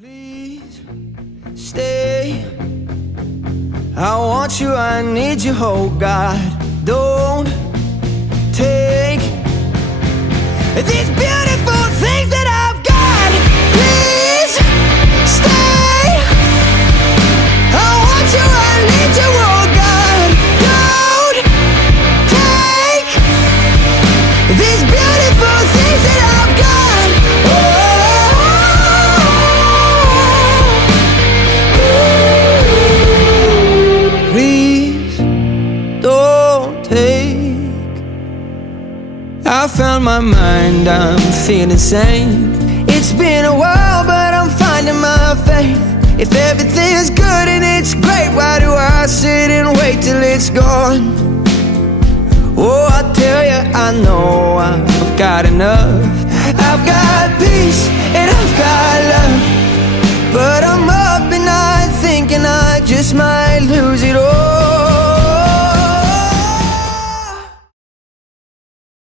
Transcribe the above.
Please stay. I want you, I need you, oh God. Don't take these beautiful things that I've got. Please stay. I want you, I need you, oh God. Don't take these beautiful things that I've got. Please don't take. I found my mind, I'm feeling sane. It's been a while, but I'm finding my faith. If everything's good and it's great, why do I sit and wait till it's gone? Oh, I tell you, I know I've got enough. I've got peace and I've got love, but I'm up at night thinking I just might lose it all.